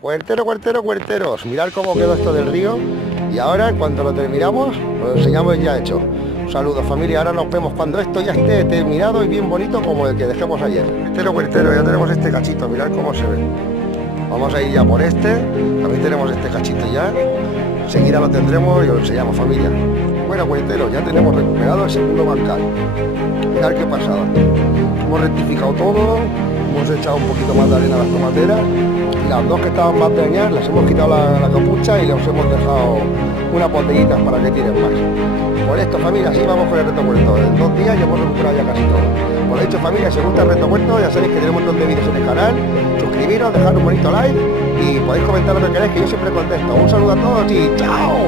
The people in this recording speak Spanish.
Cuerteros, mirad cómo quedó esto del río. Y ahora, en cuanto lo terminamos, lo enseñamos ya hecho. Un saludo, familia, ahora nos vemos cuando esto ya esté terminado y bien bonito como el que dejemos ayer. Cuertero, ya tenemos este cachito, mirad cómo se ve. Vamos a ir ya por este, también tenemos este cachito ya. Enseguida lo tendremos y os lo enseñamos, familia. Bueno, cuenteros, ya tenemos recuperado el segundo bancal. Mirad qué pasada. Hemos rectificado todo, hemos echado un poquito más de arena a las tomateras. Y las dos que estaban más dañadas las hemos quitado la capucha y les hemos dejado unas botellitas para que tiren más. Por esto, familia, así vamos con el reto huerto. En 2 días ya hemos recuperado ya casi todo. Por lo dicho, familia, si os gusta el reto huerto, ya sabéis que tenemos un montón de vídeos en el canal. Suscribiros, dejar un bonito like y podéis comentar lo que queráis, que yo siempre contesto. Un saludo a todos y ¡chao!